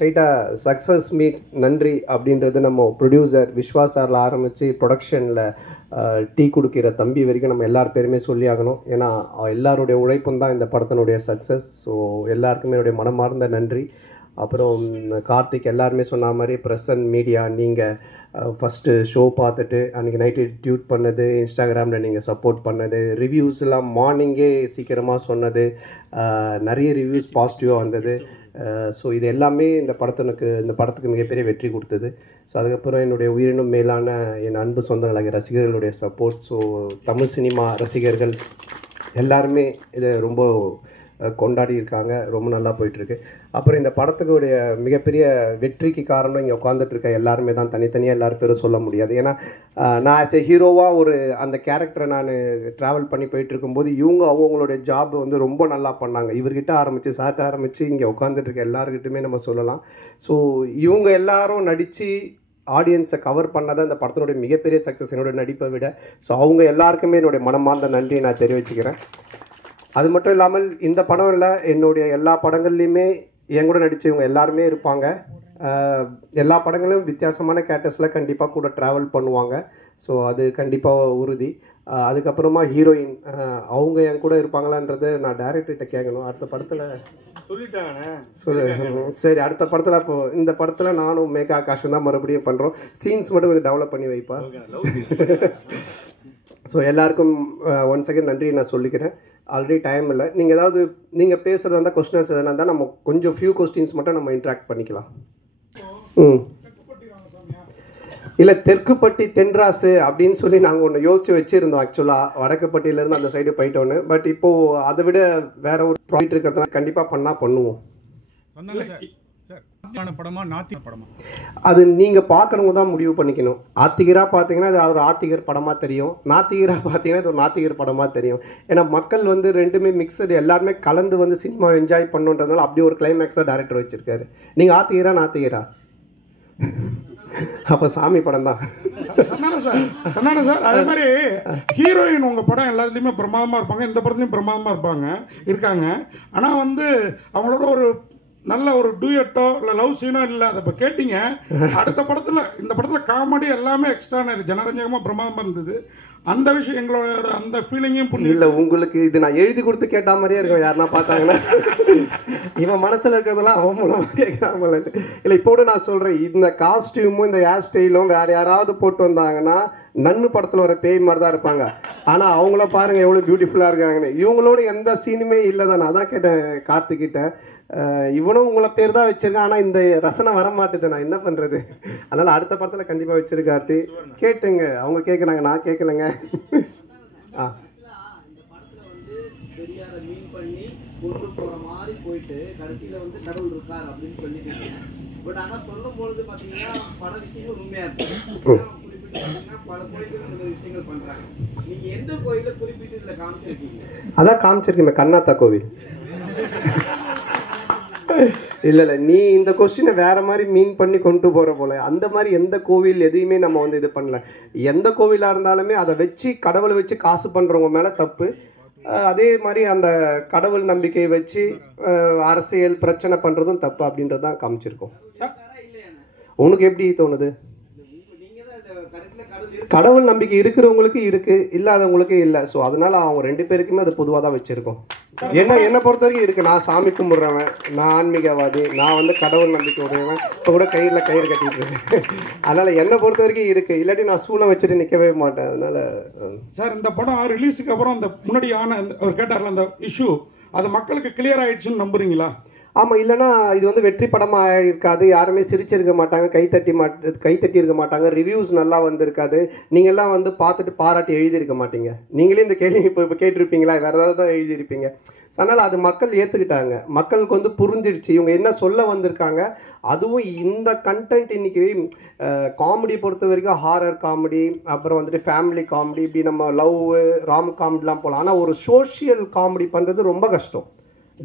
ஸ்ட்ரைட்டாக success meet நன்றி அப்படின்றது நம்ம ப்ரொடியூசர் விஸ்வா சாரில் ஆரம்பித்து ப்ரொடக்ஷனில் டீ கொடுக்கிற தம்பி வரைக்கும் நம்ம எல்லார் பேருமே சொல்லி ஆகணும். ஏன்னா எல்லாருடைய உழைப்பும் தான் இந்த படத்தினுடைய சக்ஸஸ். ஸோ எல்லாருக்குமே என்னுடைய மனமார்ந்த நன்றி. அப்புறம் கார்த்திக் எல்லாருமே சொன்ன மாதிரி ப்ரெஸ் அண்ட் மீடியா, நீங்கள் ஃபஸ்ட்டு ஷோ பார்த்துட்டு அன்றைக்கி நைட்டு ட்யூட் பண்ணது, இன்ஸ்டாகிராமில் நீங்கள் சப்போர்ட் பண்ணது, ரிவ்யூஸ்லாம் மார்னிங்கே சீக்கிரமாக சொன்னது, நிறைய ரிவ்யூஸ் பாசிட்டிவாக வந்தது. ஸோ இது எல்லாமே இந்த படத்துக்கு மிகப்பெரிய வெற்றி கொடுத்தது. ஸோ அதுக்கப்புறம் என்னுடைய உயிரினும் மேலான என் அன்பு சொந்தங்களாகிய ரசிகர்களுடைய சப்போர்ட். ஸோ தமிழ் சினிமா ரசிகர்கள் எல்லாருமே இதை ரொம்ப கொண்டாடி இருக்காங்க. ரொம்ப நல்லா போயிட்டுருக்கு. அப்புறம் இந்த படத்துக்குடைய மிகப்பெரிய வெற்றிக்கு காரணம் இங்கே உட்காந்துட்ருக்க எல்லாருமே தான். தனித்தனியாக எல்லாரும் பேரும் சொல்ல முடியாது. ஏன்னா நான் ஆஸ் எ ஹீரோவாக அந்த கேரக்டரை நான் ட்ராவல் பண்ணி போயிட்டுருக்கும்போது இவங்க அவங்களுடைய ஜாப் வந்து ரொம்ப நல்லா பண்ணாங்க. இவர்கிட்ட ஆரம்பித்து சார்ட்ட ஆரம்பித்து இங்கே உட்காந்துட்ருக்க எல்லாருக்கிட்டுமே நம்ம சொல்லலாம். ஸோ இவங்க எல்லாரும் நடித்து ஆடியன்ஸை கவர் பண்ணதான் இந்த படத்தினுடைய மிகப்பெரிய சக்ஸஸ், என்னோடய நடிப்பை விட. ஸோ அவங்க எல்லாருக்குமே என்னுடைய மனமார்ந்த நன்றியை நான் தெரிவிச்சுக்கிறேன். அது மட்டும் இல்லாமல் இந்த படம் இல்லை, என்னுடைய எல்லா படங்கள்லையுமே என் கூட நடித்தவங்க எல்லாருமே இருப்பாங்க. எல்லா படங்களும் வித்தியாசமான கேரக்டர்ஸில் கண்டிப்பாக கூட ட்ராவல் பண்ணுவாங்க. ஸோ அது கண்டிப்பாக உறுதி. அதுக்கப்புறமா ஹீரோயின் அவங்க என் கூட இருப்பாங்களான்றதை நான் டைரக்டர்கிட்ட கேட்கணும். அடுத்த படத்தில் சொல்லிட்டாங்கண்ணே. சரி, அடுத்த படத்தில் இப்போது இந்த படத்தில் நானும் மேகா ஆகாஷும் தான் மறுபடியும் பண்ணுறோம். சீன்ஸ் மட்டும் கொஞ்சம் டெவலப் பண்ணி வைப்பா. ஸோ எல்லாருக்கும் ஒன் செகண்ட் நன்றி நான் சொல்லிக்கிறேன். ஆல்ரெடி டைம் இல்லை. நீங்கள் பேசுகிறதா இருந்தால் கொஸ்டின்ஸ் எதனா இருந்தால் நம்ம கொஞ்சம் ஃபியூ கொஸ்டின்ஸ் மட்டும் நம்ம இன்ட்ராக்ட் பண்ணிக்கலாம். இல்லை, தெற்குப்பட்டி தென்ராசு அப்படின்னு சொல்லி நாங்கள் ஒன்று யோசித்து வச்சுருந்தோம். ஆக்சுவலாக வடக்குப்பட்டியிலேருந்து அந்த சைடு போயிட்டோன்னு. பட் இப்போது அதை விட வேற ஒரு ப்ராஜெக்ட் இருக்கிறதுனால கண்டிப்பாக பண்ணுவோம். அது நீங்கள் பார்க்குறவங்க தான் முடிவு பண்ணிக்கணும். ஆத்திகராக பார்த்தீங்கன்னா அது ஒரு ஆத்திகர் படமாக தெரியும், நாத்திகராக பார்த்தீங்கன்னா இது ஒரு நாத்திகர் படமாக தெரியும். ஏன்னா மக்கள் வந்து ரெண்டுமே மிக்சடு, எல்லாருமே கலந்து சினிமா என்ஜாய் பண்ணுன்றதுனால அப்படி ஒரு கிளைமேக்ஸாக டைரக்டர் வச்சுருக்காரு. நீங்கள் ஆத்திகரா நாத்திகரா? அப்போ சாமி படம் தான். சொன்னானே சார். அதே மாதிரி ஹீரோயின் உங்கள் படம் எல்லாத்துலேயுமே பிரமாதமாக இருப்பாங்க, இந்த படத்துலையும் பிரமாதமாக இருக்காங்க. ஆனால் அவங்களோட ஒரு நல்ல ஒரு டூயட்டோ இல்லை லவ் சீனோ இல்லை. அதை இப்போ கேட்டீங்க. அடுத்த படத்தில் இந்த படத்தில் காமெடி எல்லாமே எக்ஸ்ட்ரானரி ஜனரஞ்சகமாக பிரமாதமாக இருந்தது. அந்த விஷயம் எங்களோட அந்த ஃபீலிங்கையும் புரியும். இல்லை, உங்களுக்கு இது நான் எழுதி கொடுத்து கேட்ட மாதிரியே இருக்கும். யாருன்னா பார்த்தாங்கன்னா இவன் மனசில் இருக்கிறதெல்லாம் அவன் மூலமாக கேட்குறாங்களான்ட்டு. இல்லை, இப்போட நான் சொல்கிறேன், இந்த காஸ்டியூமும் இந்த ஹேர் ஸ்டைலும் வேறு யாராவது போட்டு வந்தாங்கன்னா நன்னு படத்தில் வர பேய் மாதிரி தான் இருப்பாங்க. ஆனால் அவங்கள பாருங்கள் எவ்வளோ பியூட்டிஃபுல்லாக இருக்காங்கன்னு. இவங்களோட எந்த சீனுமே இல்லை தான். நான் தான் கேட்டேன் கார்த்திக்கிட்ட, இவனும் உங்களை பேர் தான் வச்சிருக்கேன், ஆனால் இந்த ரசனை வர மாட்டுது, நான் என்ன பண்ணுறது? அதனால் அடுத்த படத்தில் கண்டிப்பாக வச்சிருக்கார்த்தி. கேட்டுங்க, அவங்க கேட்குறாங்க, நான் கேட்கலைங்க. அதான் காமிச்சிருக்கீங்க, கண்ணாத்தா கோவில். இல்லை, நீ இந்த கொஸ்டினை வேறு மாதிரி மீன் பண்ணி கொண்டு போகிற போல. அந்த மாதிரி எந்த கோவில் எதையுமே நம்ம இது பண்ணல. எந்த கோவிலாக இருந்தாலுமே அதை வச்சு கடவுளை வச்சு காசு பண்ணுறவங்க மேலே தப்பு. அதே மாதிரி அந்த கடவுள் நம்பிக்கையை வச்சு அரசியல் பிரச்சனை பண்ணுறதும் தப்பு அப்படின்றது தான் காமிச்சிருக்கோம். உனக்கு எப்படி தோணுது? கடவுள் நம்பிக்கை இருக்கிறவங்களுக்கு இருக்குது, இல்லாதவங்களுக்கு இல்லை. ஸோ அதனால் அவங்க ரெண்டு பேருக்குமே அது பொதுவாக தான் வச்சுருக்கோம். என்னை பொறுத்த வரைக்கும் இருக்குது. நான் சாமி கும்பிட்றவன், நான் ஆன்மீகவாதி, நான் கடவுள் நம்பிக்கை உடையவன். இப்போ கூட கயிறு கட்டிட்டு இருக்கேன். அதனால் என்னை பொறுத்த வரைக்கும் இருக்குது. இல்லாட்டி நான் சூளை வச்சுட்டு நிற்கவே மாட்டேன். அதனால் சார், இந்த படம் ரிலீஸுக்கு அப்புறம் அந்த முன்னாடியான அவர் கேட்டார்ல அந்த இஷ்யூ, அது மக்களுக்கு கிளியர் ஆகிடுச்சுன்னு நம்புறீங்களா? ஆமாம், இல்லைனா இது வெற்றி படமாக இருக்காது. யாருமே சிரிச்சிருக்க மாட்டாங்க, கைத்தட்டி இருக்க மாட்டாங்க, ரிவ்யூஸ் நல்லா வந்திருக்காது. நீங்கள்லாம் பார்த்துட்டு பாராட்டி எழுதியிருக்க மாட்டீங்க. நீங்களே இந்த கேள்வி இப்போ கேட்டிருப்பீங்களா, வேறு ஏதாவது தான் எழுதியிருப்பீங்க. அதனால் அது மக்கள் ஏற்றுக்கிட்டாங்க. மக்களுக்கு புரிஞ்சிடுச்சு இவங்க என்ன சொல்ல வந்திருக்காங்க. அதுவும் இந்த கண்டென்ட் இன்றைக்கி காமெடி பொறுத்த வரைக்கும் ஹாரர் காமெடி, அப்புறம் ஃபேமிலி காமெடி, இப்படி நம்ம லவ் ராம் காமெடிலாம் போகலாம். ஆனால் ஒரு சோஷியல் காமெடி பண்ணுறது ரொம்ப கஷ்டம்.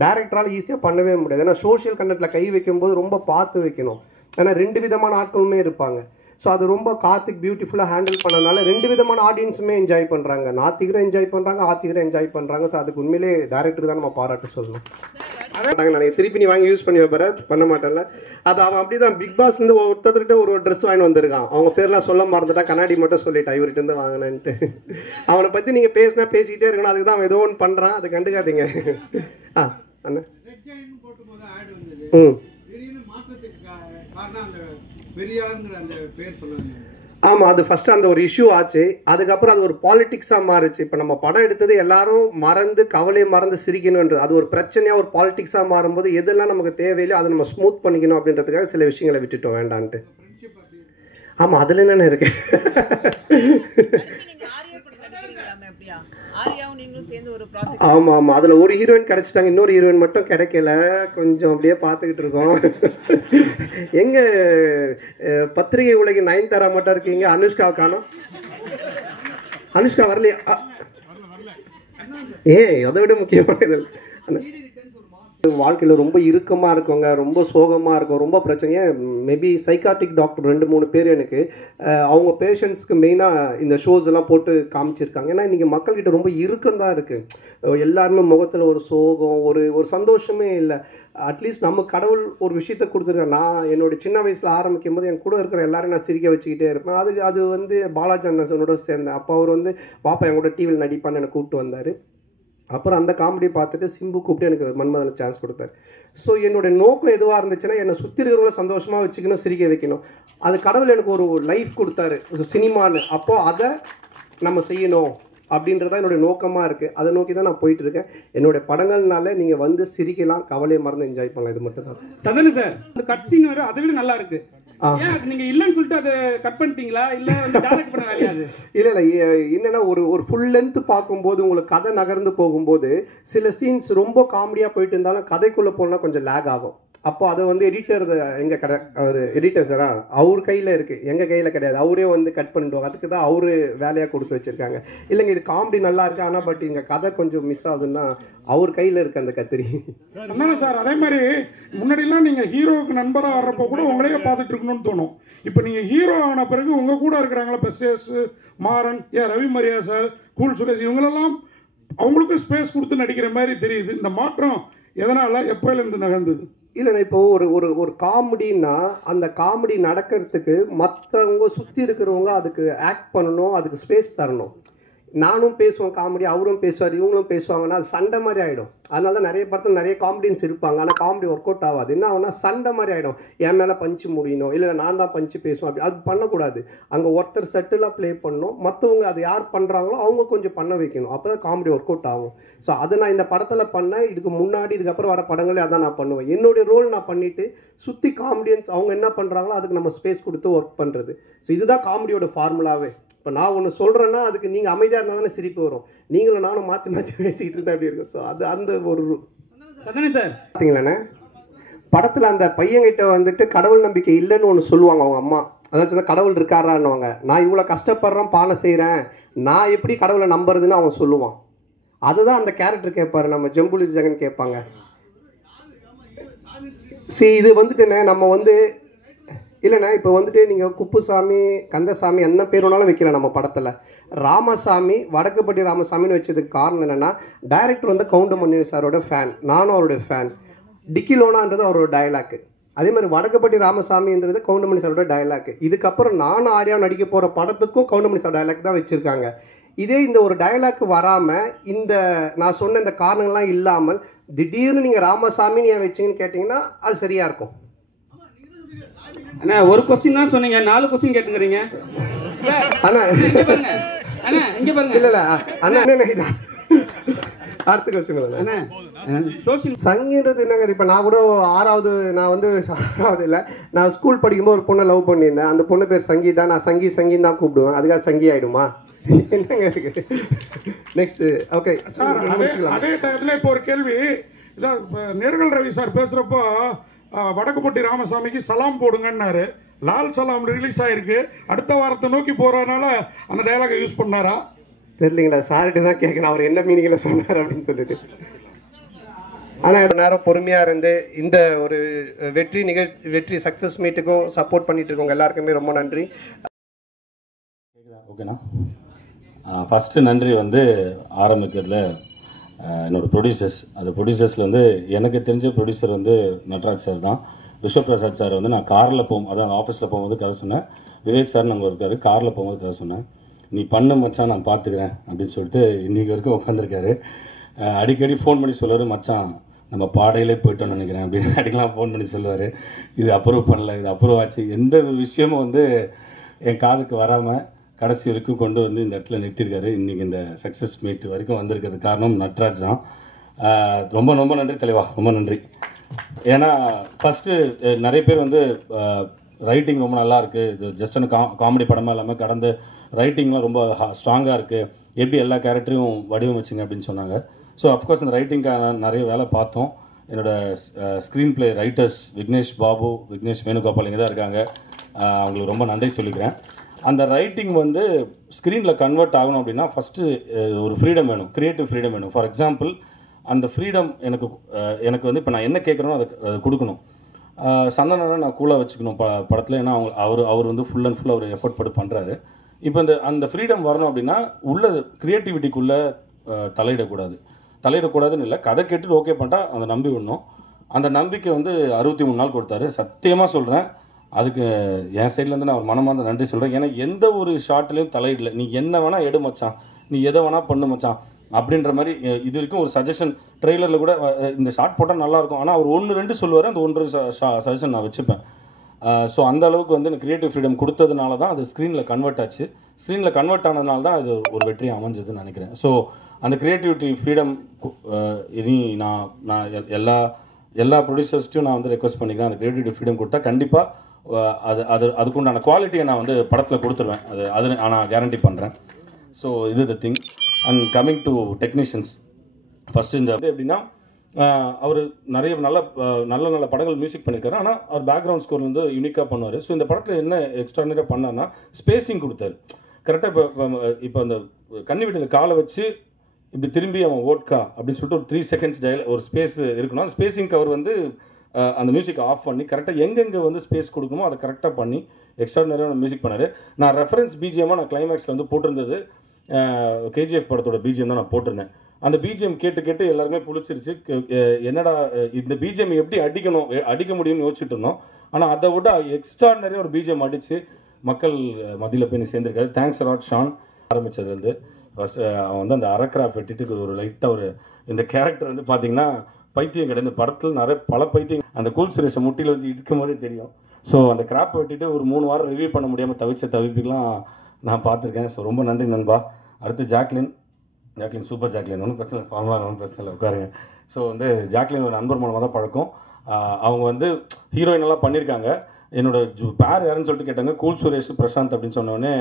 டைரக்டரால் ஈஸியாக பண்ணவே முடியாது. ஏன்னா சோஷியல் கண்டென்ட்டில் கை வைக்கும்போது ரொம்ப பார்த்து வைக்கணும். ஏன்னா ரெண்டு விதமான ஆட்களுமே இருப்பாங்க. ஸோ அது ரொம்ப கார்த்திக் பியூட்டிஃபுல்லாக ஹேண்டில் பண்ணனால ரெண்டு விதமான ஆடியன்ஸுமே என்ஜாய் பண்ணுறாங்க. நாத்திகரை என்ஜாய் பண்ணுறாங்க, ஆத்திகரை என்ஜாய் பண்ணுறாங்க. ஸோ அதுக்கு உண்மையிலே டைரக்டர் தான் நம்ம பாராட்டு சொல்லணும். நான் திருப்பி நீ வாங்கி யூஸ் பண்ணி வைப்பாரு பண்ண மாட்டேன்ல. அது அவன் அப்படிதான் பிக் பாஸ் இருந்து ஒருத்தர்கிட்ட ஒரு ட்ரெஸ் வாங்கி வந்திருக்கான். அவங்க பேர்லாம் சொல்ல மறந்துட்டான், கண்ணாடி மட்டும் சொல்லிட்டான் இவர்கிட்ட இருந்து வாங்கினேன்ட்டு. அவனை பற்றி நீங்கள் பேசினா பேசிக்கிட்டே இருக்கணும், அதுக்கு தான் அவன் ஏதோ ஒன்று பண்ணுறான், அதை கண்டுக்காதீங்க. அண்ணா ஆமாம், அது ஃபஸ்ட்டு அந்த ஒரு இஷ்யூ ஆச்சு. அதுக்கப்புறம் அது ஒரு பாலிட்டிக்ஸாக மாறுச்சு. இப்போ நம்ம படம் எடுத்தது எல்லாரும் மறந்து கவலையை மறந்து சிரிக்கணுன்றது அது ஒரு பிரச்சனையாக ஒரு பாலிட்டிக்ஸாக மாறும்போது எதெல்லாம் நமக்கு தேவையில்லையோ அதை நம்ம ஸ்மூத் பண்ணிக்கணும் அப்படின்றதுக்காக சில விஷயங்களை விட்டுட்டோம் வேண்டான்ட்டு. ஆமாம், அதில் என்னென்ன இருக்கு. ஆமாம் ஆமாம், அதில் ஒரு ஹீரோயின் கிடைச்சிட்டாங்க, இன்னொரு ஹீரோயின் மட்டும் கிடைக்கல. கொஞ்சம் அப்படியே பார்த்துக்கிட்டு இருக்கோம். எங்க பத்திரிகை உலகின் நயன்தாரா மட்டும் இருக்கீங்க, அனுஷ்கா காணோம். அனுஷ்கா வரலையா? அதை விட முக்கியமான இது வாழ்க்கையில் ரொம்ப இறுக்கமாக இருக்கவங்க, ரொம்ப சோகமாக இருக்கும், ரொம்ப பிரச்சனையாக மேபி சைக்காட்டிக் டாக்டர் 2-3 பேர் எனக்கு அவங்க பேஷண்ட்ஸ்க்கு மெயினாக இந்த ஷோஸ் எல்லாம் போட்டு காமிச்சிருக்காங்க. ஏன்னா இன்றைக்கி மக்கள்கிட்ட ரொம்ப இறுக்கம் தான் இருக்குது. எல்லாருமே முகத்தில் ஒரு சோகம், ஒரு சந்தோஷமே இல்லை. அட்லீஸ்ட் நம்ம கடவுள் ஒரு விஷயத்தை கொடுத்துருக்கேன். நான் என்னோடய சின்ன வயசில் ஆரம்பிக்கும் போது என் கூட இருக்கிற எல்லாரும் நான் சிரிக்க வச்சுக்கிட்டே இருப்பேன். அது பாலாஜி அண்ணனோட சேர்ந்தேன். அப்போ அவர் பாப்பா என் கூட டிவியில் நடிப்பான்னு என்னை கூப்பிட்டு வந்தார். அப்புறம் அந்த காமெடி பார்த்துட்டு சிம்பு கூப்பிட்டு எனக்கு மன்மதனில் சான்ஸ் கொடுத்தாரு. ஸோ என்னோடய நோக்கம் எதுவாக இருந்துச்சுன்னா என்னை சுற்றி இருக்கிறவங்கள சந்தோஷமாக வச்சுக்கணும், சிரிக்க வைக்கணும். அது கடவுள் எனக்கு ஒரு லைஃப் கொடுத்தாரு, சினிமான்னு. அப்போது அதை நம்ம செய்யணும் அப்படின்றதான் என்னுடைய நோக்கமாக இருக்குது. அதை நோக்கி தான் நான் போயிட்டு இருக்கேன். என்னுடைய படங்கள்னால நீங்கள் சிரிக்கலாம், கவலையை மறந்து என்ஜாய் பண்ணலாம். இது மட்டும் தான். சதனு சார், அந்த கட் சீன் வர அதை விட நல்லா இருக்குது. நீங்க இல்லன்னு சொல்லிட்டு அதை கட் பண்ணிட்டீங்களா, இல்ல டைரக்ட் பண்ண வேலையா? இல்ல என்னன்னா ஒரு ஃபுல் லென்த் பார்க்கும்போது உங்களுக்கு கதை நகர்ந்து போகும்போது சில சீன்ஸ் ரொம்ப காமெடியா போயிட்டு இருந்தாலும் கதைக்குள்ள போனா கொஞ்சம் லேக் ஆகும். அப்போ அதை எடிட்டர் எங்க அவர் எடிட்டர் சாரா அவர் கையில் இருக்குது, எங்கள் கையில் கிடையாது. அவரே கட் பண்ணிடுவாங்க. அதுக்கு தான் அவரு வேலையாக கொடுத்து வச்சுருக்காங்க. இல்லைங்க இது காமெடி நல்லா இருக்குது, ஆனால் பட் இங்கே கதை கொஞ்சம் மிஸ் ஆகுதுன்னா அவர் கையில் இருக்குது அந்த கத்திரி. சந்தானம் சார், அதே மாதிரி முன்னாடிலாம் நீங்கள் ஹீரோவுக்கு நண்பராக வர்றப்போ கூட உங்களையே பார்த்துட்டு இருக்கணும்னு தோணும். இப்போ நீங்கள் ஹீரோ ஆன பிறகு உங்கள் கூட இருக்கிறாங்களா, இப்போ சேஸ் மாறன், ரவி மரியா சார், கூல் சுரேஷ், இவங்களெல்லாம் அவங்களுக்கும் ஸ்பேஸ் கொடுத்து நடிக்கிற மாதிரி தெரியுது. இந்த மாற்றம் எதனால் எப்போலேருந்து நிகழ்ந்தது? இல்லைண்ணா, இப்போ ஒரு காமெடின்னா அந்த காமெடி நடக்கிறதுக்கு மற்றவங்க சுற்றி இருக்கிறவங்க அதுக்கு ஆக்ட் பண்ணணும், அதுக்கு ஸ்பேஸ் தரணும். நானும் பேசுவேன் காமெடி, அவரும் பேசுவார், இவங்களும் பேசுவாங்கன்னா அது சண்டை மாதிரி ஆகிடும். அதனால தான் நிறைய படத்தில் நிறைய காமெடியன்ஸ் இருப்பாங்க, ஆனால் காமெடி ஒர்க் அவுட் ஆகாது. என்ன ஆகுனா சண்டை மாதிரி ஆகிடும். என் மேலே பஞ்சு முடியணும், இல்லை நான் தான் பஞ்சு பேசுவேன், அப்படி அது பண்ணக்கூடாது. அங்கே ஒருத்தர் செட்டிலாக ப்ளே பண்ணணும், மற்றவங்க அது யார் பண்ணுறாங்களோ அவங்க கொஞ்சம் பண்ண வைக்கணும். அப்போ தான் காமெடி ஒர்க் அவுட் ஆகும். ஸோ அதை நான் இந்த படத்தில் பண்ணேன். இதுக்கு முன்னாடி இதுக்கப்புறம் வர படங்களே அதான் நான் பண்ணுவேன். என்னுடைய ரோல் நான் பண்ணிவிட்டு சுற்றி காமெடியன்ஸ் அவங்க என்ன பண்ணுறாங்களோ அதுக்கு நம்ம ஸ்பேஸ் கொடுத்து ஒர்க் பண்ணுறது. ஸோ இதுதான் காமெடியோட ஃபார்முலாவே. இப்போ நான் ஒன்று சொல்கிறேன்னா அதுக்கு நீங்கள் அமைதியாக இருந்தால் தானே சிரிப்பு வரும். நீங்களும் நானும் மாற்றி மாற்றி பேசிக்கிட்டு இருந்தால் அப்படி இருக்கும். ஸோ அது அந்த ஒரு சார் பார்த்தீங்களாண்ணே படத்தில் அந்த பையன்கிட்ட கடவுள் நம்பிக்கை இல்லைன்னு ஒன்று சொல்லுவாங்க அவங்க அம்மா. அதான் சொன்னால் கடவுள் இருக்காரான்னுவாங்க. நான் இவ்வளோ கஷ்டப்படுறேன், பானை செய்கிறேன், நான் எப்படி கடவுளை நம்புறதுன்னு அவன் சொல்லுவான். அதுதான் அந்த கேரக்டர் கேட்பாரு, நம்ம ஜம்புலி ஜெகன் கேட்பாங்க. இது நம்ம இல்லைண்ணா இப்போ நீங்கள் குப்புசாமி, கந்தசாமி என்ன பேர் வேணாலும் வைக்கல. நம்ம படத்தில் ராமசாமி, வடக்குப்பட்டி ராமசாமின்னு வச்சதுக்கு காரணம் என்னென்னா டைரக்டர் கவுண்டமணி சாரோட ஃபேன், நானும் அவருடைய ஃபேன். டிக்கிலோனான்றது அவரோட டயலாக்கு. அதே மாதிரி வடக்குப்பட்டி ராமசாமின்றது கவுண்டமணி சாரோட டயலாக்கு. இதுக்கப்புறம் நானும் ஆர்யா நடிக்க போகிற படத்துக்கும் கவுண்டமணி சார் டயலாக் தான் வச்சுருக்காங்க. இதே இந்த ஒரு டயலாக் வராமல் நான் சொன்ன இந்த காரணங்கள்லாம் இல்லாமல் திடீர்னு நீங்கள் ராமசாமின்னு ஏன் வச்சிங்கன்னு கேட்டிங்கன்னா அது சரியாக இருக்கும். அண்ணா ஒரு கொஸ்டின் தான் சொன்னீங்க, 4 கொஸ்டின் கேட்டுக்கிறீங்க. அண்ணா இங்க பாருங்க, அண்ணா இங்க பாருங்க. இல்ல அண்ணா என்ன அடுத்த கொஸ்டின் அண்ணா சோஷியல் சங்கின்றது என்னங்க? இப்போ நான் கூட 6வது நான் 6வது இல்லை, நான் ஸ்கூல் படிக்கும்போது ஒரு பொண்ணை லவ் பண்ணியிருந்தேன். அந்த பொண்ணு பேர் சங்கீதா. நான் சங்கின்னு தான் கூப்பிடுவேன். அதுக்காக சங்கி ஆகிடுமா? என்னங்க இருக்கு? நெக்ஸ்ட் ஓகே சார், அதே டயத்தில் இப்போ ஒரு கேள்வி. இதான் நேர்கள் ரவி சார் பேசுகிறப்போ வடக்குப்பட்டி ராமசாமிக்கு சலாம் போடுங்கன்னாரு. லால் சலாம் ரிலீஸ் ஆகிருக்கு, அடுத்த வாரத்தை நோக்கி போகிறதுனால அந்த டயலாகை யூஸ் பண்ணாரா தெரியலீங்களா? சார்கிட்ட தான் கேட்குறேன் அவர் என்ன மீனிங்கில் சொன்னார் அப்படின்னு சொல்லிட்டு. ஆனால் நேரம் பொறுமையாக இருந்து இந்த ஒரு வெற்றி சக்ஸஸ் மீட்டுக்கும் சப்போர்ட் பண்ணிட்டு இருக்கவங்க எல்லாருக்குமே ரொம்ப நன்றி. ஓகேண்ணா, ஃபஸ்ட்டு நன்றி ஆரம்பிக்கிறதுல என்னோடய ப்ரொடியூசர்ஸ். அந்த ப்ரொடியூசர்ஸில் வந்து எனக்கு தெரிஞ்ச ப்ரொடியூசர் வந்து நட்ராஜ் சார் தான். விஸ்வபிரசாத் சார் வந்து நான் காரில் அதான் ஆஃபீஸில் போகும்போது கதை சொன்னேன். விவேக் சார் நாங்கள் இருக்கார், காரில் போகும்போது கதை சொன்னேன். நீ பண்ண மச்சான் நான் பார்த்துக்கிறேன் அப்படின்னு சொல்லிட்டு இன்றைக்கி வரைக்கும் உட்காந்துருக்காரு. அடிக்கடி ஃபோன் பண்ணி சொல்லுவார், மச்சான் நம்ம பாடையிலே போய்ட்டோன்னு நினைக்கிறேன் அப்படின்னு அடிக்கலாம் ஃபோன் பண்ணி சொல்லுவார். இது அப்ரூவ் பண்ணல, இது அப்ரூவ் ஆச்சு. எந்த ஒரு விஷயமும் வந்து என் காதுக்கு வராமல் கடைசி வரைக்கும் கொண்டு வந்து இந்த இடத்துல நிறுத்தியிருக்காரு. இன்றைக்கி இந்த சக்ஸஸ் மீட் வரைக்கும் வந்திருக்கிறது காரணம் நட்ராஜ் தான். ரொம்ப ரொம்ப நன்றி தலைவா, ரொம்ப நன்றி. ஏன்னா ஃபஸ்ட்டு நிறைய பேர் வந்து ரைட்டிங் ரொம்ப நல்லா இருக்குது, இது ஜஸ்ட் அந்த காமெடி படமாக இல்லாமல் கடந்த ரைட்டிங்லாம் ரொம்ப ஸ்ட்ராங்காக இருக்குது, எப்படி எல்லா கேரக்டரையும் வடிவமைச்சிங்க அப்படின்னு சொன்னாங்க. ஸோ அஃப்கோர்ஸ் அந்த ரைட்டிங்காக நிறைய வேலை பார்த்தோம். என்னோடய screen play writers Vignesh Babu, Vignesh Venugopal இங்கே தான் இருக்காங்க, அவங்களுக்கு ரொம்ப நன்றி சொல்லிக்கிறேன். அந்த ரைட்டிங் வந்து ஸ்க்ரீனில் கன்வெர்ட் ஆகணும் அப்படின்னா ஃபஸ்ட்டு ஒரு ஃப்ரீடம் வேணும், க்ரியேட்டிவ் ஃப்ரீடம் வேணும். ஃபார் எக்ஸாம்பிள் அந்த ஃப்ரீடம் எனக்கு வந்து இப்போ நான் என்ன கேட்குறேனோ அதை கொடுக்கணும். சந்தனனை நான் கூலாக வச்சுக்கணும் படத்தில். ஏன்னா அவர் வந்து ஃபுல் அண்ட் ஃபுல் அவர் எஃபர்ட் போட்டு பண்ணுறாரு. இப்போ அந்த ஃப்ரீடம் வரணும் அப்படின்னா உள்ள க்ரியேட்டிவிட்டிக்குள்ளே தலையிடக்கூடாதுன்னு இல்லை, கதை கேட்டுட்டு ஓகே பண்ணிட்டா அந்த நம்பி விடணும். அந்த நம்பிக்கை வந்து 63 நாள் கொடுத்தாரு. சத்தியமாக சொல்கிறேன், அதுக்கு என் சைட்லேருந்து நான் ஒரு மனமார்ந்த நன்றி சொல்கிறேன். ஏன்னா எந்த ஒரு ஷார்ட்லேயும் தலையிடல. நீ என்ன வேணால் எடு மச்சான், நீ எதை வேணால் பண்ணு மச்சான் அப்படின்ற மாதிரி. இது வரைக்கும் ஒரு சஜஷன் ட்ரெய்லரில் கூட இந்த ஷார்ட் போட்டால் நல்லாயிருக்கும், ஆனால் அவர் 1-2 சொல்லுவார், அந்த 1 சஜஷன் நான் வச்சுப்பேன். ஸோ அந்த அளவுக்கு வந்து எனக்கு க்ரியேட்டிவ் ஃப்ரீடம் கொடுத்ததுனால தான் அது ஸ்க்ரீனில் கன்வெர்ட் ஆச்சு. ஸ்க்ரீனில் கன்வெர்ட் ஆனதுனால தான் அது ஒரு வெற்றி அமைஞ்சதுன்னு நினைக்கிறேன். ஸோ அந்த க்ரியேட்டிவிட்டி ஃப்ரீடம் இனி நான் எல்லா ப்ரொடியூசர்ஸ்ட்டையும் நான் வந்து ரெக்வஸ்ட் பண்ணிக்கிறேன். அந்த க்ரியேட்டிவிட்டி ஃப்ரீடம் கொடுத்தா கண்டிப்பாக அதுக்குண்டான குவாலிட்டியை நான் வந்து படத்தில் கொடுத்துருவேன். அது நான் கேரண்டி பண்ணுறேன். ஸோ இது the thing. And coming to technicians, first இந்த எப்படின்னா அவர் நிறைய நல்ல படங்கள் மியூசிக் பண்ணியிருக்காரு. ஆனால் அவர் பேக்ரவுண்ட் ஸ்கோர் வந்து யூனிக்காக பண்ணுவார். ஸோ இந்த படத்தில் என்ன எக்ஸ்ட்ரானரியாக பண்ணார்னா ஸ்பேஸிங் கொடுத்தாரு கரெக்டாக. இப்போ அந்த கன்னி வீட்டில் காலை வச்சு இப்படி திரும்பி அவன் ஓட்கா அப்படின்னு சொல்லிட்டு ஒரு 3 செகண்ட்ஸ் ஒரு ஸ்பேஸ் இருக்கணும். அந்த ஸ்பேஸிங்க்கு அவர் வந்து அந்த மியூசிக் ஆஃப் பண்ணி கரெக்டாக எங்கெங்கே வந்து ஸ்பேஸ் கொடுக்கணுமோ அதை கரெக்டாக பண்ணி எக்ஸ்ட்ரானரியான மியூசிக் பண்ணார். நான் ரெஃபரன்ஸ் பிஜிஎம்மாக நான் கிளைமேக்ஸில் வந்து போட்டிருந்தது கேஜிஎஃப் படத்தோட பிஜிஎம் தான் நான் போட்டிருந்தேன். அந்த பிஜிஎம் கேட்டு எல்லாருமே புளிச்சிருச்சு. என்னடா இந்த பிஜிஎம் எப்படி அடிக்க முடியும்னு யோசிச்சுட்டு இருந்தோம். ஆனால் அதை விட எக்ஸ்ட்ரானரியாக ஒரு பிஜிஎம் அடித்து மக்கள் மத்தியில் போய் சேர்ந்துருக்காரு. Thanks a lot Shaan. ஆரம்பித்ததுலேருந்து ஃபஸ்ட்டு அவன் வந்து அந்த அரக்கிராஃப்ட் வெட்டிட்டு ஒரு லைட்டாக இந்த கேரக்டர் வந்து பார்த்திங்கன்னா பைத்தியம் கிடையாது. படத்தில் பல பைத்தியம் அந்த கூல் சுரேஷை முட்டியில் வச்சு இருக்கும் போதே தெரியும். ஸோ அந்த கிராப்பை வெட்டிட்டு ஒரு 3 வாரம் ரிவ்யூ பண்ண முடியாமல் தவிப்புக்கெலாம் நான் பார்த்துருக்கேன். ஸோ ரொம்ப நன்றி நண்பா. அடுத்து ஜாக்லின் சூப்பர் ஜாக்லின், ஒன்றும் பிரச்சனை இல்லை, ஃபார்முலா ஒன்றும் பிரச்சனை இல்லை, உட்காருங்க. ஸோ வந்து ஜாக்லின் ஒரு நண்பர் மூலமாக தான் பழக்கம். அவங்க வந்து ஹீரோயின் எல்லாம் பண்ணியிருக்காங்க. என்னோட பேர் யாருன்னு சொல்லிட்டு கேட்டாங்க. கூல் சுரேஷ் பிரசாந்த் அப்படின்னு சொன்னோடனே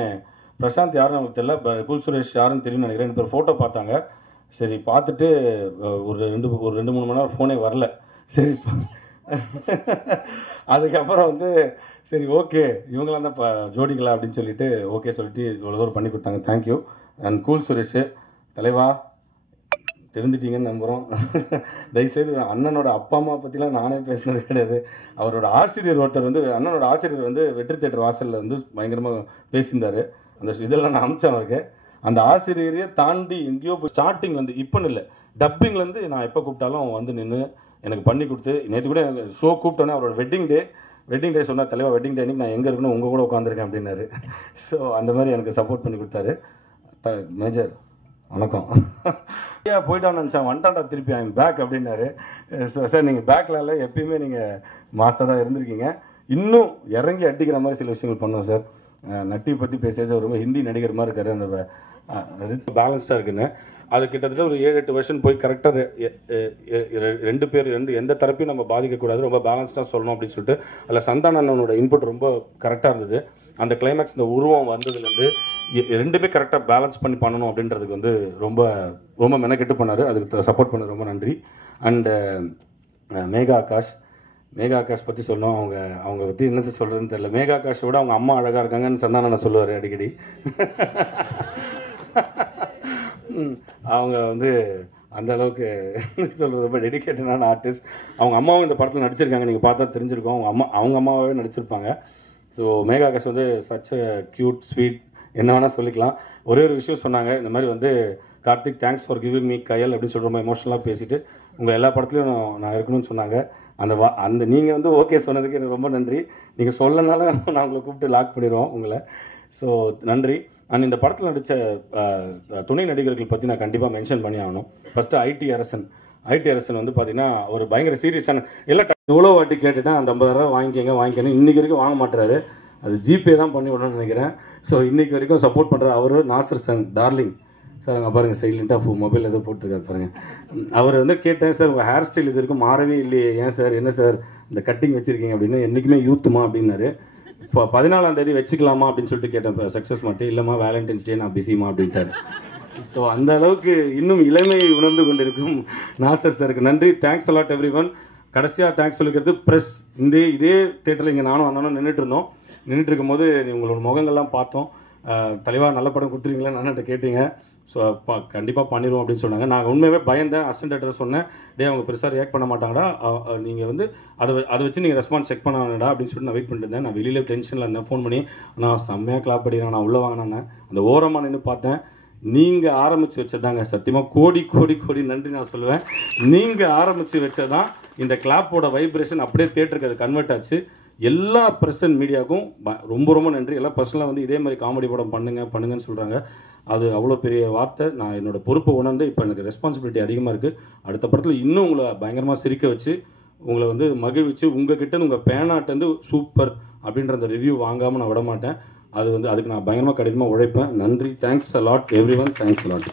பிரசாந்த் யாருன்னு அவங்களுக்கு தெரியல, கூல் சுரேஷ் யாருன்னு தெரியும்னு நினைக்கிறேன். 2 பேர் ஃபோட்டோ பார்த்தாங்க. சரி பார்த்துட்டு ஒரு 2-3 மணி நேரம் ஃபோனே வரல. சரி அதுக்கப்புறம் வந்து சரி ஓகே இவங்களாம் தான் ஜோடிக்கலாம் அப்படின்னு சொல்லிட்டு ஓகே சொல்லிட்டு இவ்வளோ தூரம் பண்ணி கொடுத்தாங்க. தேங்க்யூ. அண்ட் கூல் சுரேஷ் தலைவா தெரிஞ்சிட்டிங்கன்னு நம்புகிறோம். தயவுசெய்து அண்ணனோட அப்பா அம்மா பற்றிலாம் நானே பேசினது கிடையாது. அவரோட ஆசிரியர் ஒருத்தர் வந்து அண்ணனோட ஆசிரியர் வந்து வெற்றி தேட்டர் வாசலில் வந்து பயங்கரமாக பேசியிருந்தார். அந்த இதெல்லாம் நான் அமிச்சேன் அவருக்கு. அந்த ஆசிரியரையே தாண்டி எங்கேயோ போய் ஸ்டார்டிங்லேருந்து இப்போன்னு இல்லை, டப்பிங்லேருந்து நான் எப்போ கூப்பிட்டாலும் வந்து நின்று எனக்கு பண்ணி கொடுத்து, நேற்று கூட ஷோ கூப்பிட்டோன்னே அவரோட வெட்டிங் டே சொன்னால் தலைவா வெட்டிங் டே அன்றைக்கி நான் எங்கே இருக்கணும் உங்கள் கூட உட்காந்துருக்கேன் அப்படின்னாரு. ஸோ அந்த மாதிரி எனக்கு சப்போர்ட் பண்ணி கொடுத்தாரு. மேஜர் வணக்கம். போயிட்டான்னு நினச்சேன், வந்துட்டான்டா திருப்பி ஐம் பேக் அப்படின்னாரு. சார் நீங்கள் பேக்கில் இல்லை, எப்பயுமே நீங்கள் மாசாக தான் இருந்திருக்கீங்க. இன்னும் இறங்கி அடிக்கிற மாதிரி சில விஷயங்கள் பண்ணோம் சார். நட்டி பற்றி பேசியாச்சு, ரொம்ப ஹிந்தி நடிகர் மாதிரி இருக்காரு. அந்த பேலன்ஸ்டாக இருக்குன்னு அது கிட்டத்தட்ட ஒரு 7-8 வருஷம் போய் கரெக்டாக 2 பேர் எந்த தரப்பையும் நம்ம பாதிக்கக்கூடாது, ரொம்ப பேலன்ஸ்டாக சொல்லணும் அப்படின்னு சொல்லிட்டு அதில் சந்தானனோட இன்புட் ரொம்ப கரெக்டாக இருந்தது. அந்த கிளைமேக்ஸ் இந்த உருவம் வந்ததுலேருந்து 2மே கரெக்டாக பேலன்ஸ் பண்ணி பண்ணணும் அப்படின்றதுக்கு வந்து ரொம்ப ரொம்ப மெனக்கெட்டு பண்ணார். அதுக்கு சப்போர்ட் பண்ண ரொம்ப நன்றி. அண்டு மேகா ஆகாஷ் பற்றி சொல்லணும். அவங்க பற்றி என்னது சொல்கிறதுன்னு தெரியல. மேகா ஆகாஷை விட அவங்க அம்மா அழகாக இருக்காங்கன்னு சந்தானனை சொல்லுவார் அடிக்கடி. அவங்க வந்து அந்த அளவுக்கு சொல்கிறது ரொம்ப டெடிக்கேட்டடான ஆர்டிஸ்ட். அவங்க அம்மாவும் இந்த படத்தில் நடிச்சிருக்காங்க, நீங்கள் பார்த்தா தெரிஞ்சிருக்கோம். அவங்க அம்மாவே நடிச்சிருப்பாங்க. ஸோ மேகா ஆகாஷ் வந்து சச் அ க்யூட் ஸ்வீட் என்ன வேணால் சொல்லிக்கலாம். ஒரே ஒரு விஷயம் சொன்னாங்க, இந்த மாதிரி வந்து Karthik thanks for giving me Kayal அப்படின்னு சொல்லி ரொம்ப எமோஷனலாக பேசிட்டு உங்கள் எல்லா படத்துலையும் நான் இருக்கணும்னு சொன்னாங்க. அந்த நீங்கள் வந்து ஓகே சொன்னதுக்கு எனக்கு ரொம்ப நன்றி. நீங்கள் சொல்லனால நான் உங்களை கூப்பிட்டு லாக் பண்ணிடுவோம் உங்களை. ஸோ நன்றி. அண்ட் இந்த படத்தில் நடித்த துணை நடிகர்கள் பற்றி நான் கண்டிப்பாக மென்ஷன் பண்ணி ஆகணும். ஃபஸ்ட்டு ஐடி அரசன் வந்து பார்த்தீங்கன்னா ஒரு பயங்கர சீரியஸான எல்லாம் எவ்வளோ வாட்டி கேட்டுட்டா அந்த 50,000 வாங்கிக்கணும் இன்றைக்கி வரைக்கும் வாங்க மாட்டுறாரு. அது ஜிபே தான் பண்ணி விடணும்னு நினைக்கிறேன். ஸோ இன்றைக்கி வரைக்கும் சப்போர்ட் பண்ணுற அவர் நாசர் சன் டார்லிங் சார். அங்கே பாருங்கள் சைலண்ட்டாக மொபைல் ஏதோ போட்டிருக்காரு பாருங்கள். அவர் வந்து கேட்டேன், சார் உங்கள் ஹேர் ஸ்டைல் இது வரைக்கும் மாறவே இல்லையே, ஏன் சார் என்ன சார் இந்த கட்டிங் வச்சுருக்கீங்க அப்படின்னு. என்றைக்குமே யூத்துமா அப்படின்னாரு. இப்போ 14ஆம் தேதி வச்சுக்கலாமா அப்படின்னு சொல்லிட்டு கேட்டேன். இப்போ சக்ஸஸ் மட்டும் இல்லைம்மா, வேலண்டைன்ஸ் டே நான் பிஸிமா அப்படின்ட்டார். ஸோ அந்த அளவுக்கு இன்னும் இளமை உணர்ந்து கொண்டிருக்கும் நாசர் சாருக்கு நன்றி. Thanks a lot every one. கடைசியாக தேங்க்ஸ் சொல்லிக்கிறது ப்ரெஸ். இதே தேட்டரில் இங்கே நானும் அண்ணனும் நின்றுட்டு இருக்கும்போது உங்களோட முகங்கள்லாம் பார்த்தோம். தலைவா நல்ல படம் கொடுத்துருவீங்களா அண்ணன்ட்ட கேட்டீங்க. ஸோ கண்டிப்பாக பண்ணிடுவோம் அப்படின்னு சொன்னாங்க. நான் உண்மையாகவே பயந்தேன். அசிஸ்டன்ட் டேரக்டர் சொன்னேன், அவங்க பெருசாக ரியாக்ட் பண்ண மாட்டாங்கடா, நீங்கள் வந்து அதை வச்சு நீங்கள் ரெஸ்பான்ஸ் செக் பண்ண வேண்டாம் அப்படின்னு சொல்லிட்டு நான் வெயிட் பண்ணிட்டு இருந்தேன். நான் வெளியில் டென்ஷனில் இருந்தேன். ஃபோன் பண்ணி நான் செம்மையாக கிளாப் பண்ணிடுறேன், நான் உள்ளே வாங்கினேன். அந்த ஓரமாக நின்று பார்த்தேன். நீங்கள் ஆரம்பித்து வச்சதாங்க சத்தியமாக கோடி நன்றி நான் சொல்லுவேன். நீங்கள் ஆரம்பித்து வச்சதான் இந்த கிளாப்போட வைப்ரேஷன் அப்படியே தேட்டருக்கு அது கன்வெர்ட் ஆச்சு. எல்லா ப்ரெஸ் அண்ட் மீடியாவுக்கும் ரொம்ப நன்றி. எல்லாம் பர்சனலாக வந்து இதே மாதிரி காமெடி படம் பண்ணுங்கன்னு சொல்கிறாங்க. அது அவ்வளோ பெரிய வார்த்தை. நான் என்னோட பொறுப்பை உணர்ந்து இப்போ எனக்கு ரெஸ்பான்சிபிலிட்டி அதிகமாக இருக்குது. அடுத்த படத்தில் இன்னும் உங்களை பயங்கரமாக சிரிக்க வச்சு உங்களை வந்து மகிழ்விச்சு உங்ககிட்ட உங்கள் பேனாட்டேருந்து சூப்பர் அப்படின்ற அந்த ரிவ்யூ வாங்காமல் நான் விட மாட்டேன். அதுக்கு நான் பயங்கரமாக கடினமாக உழைப்பேன். நன்றி. Thanks a lot every one. Thanks a lot.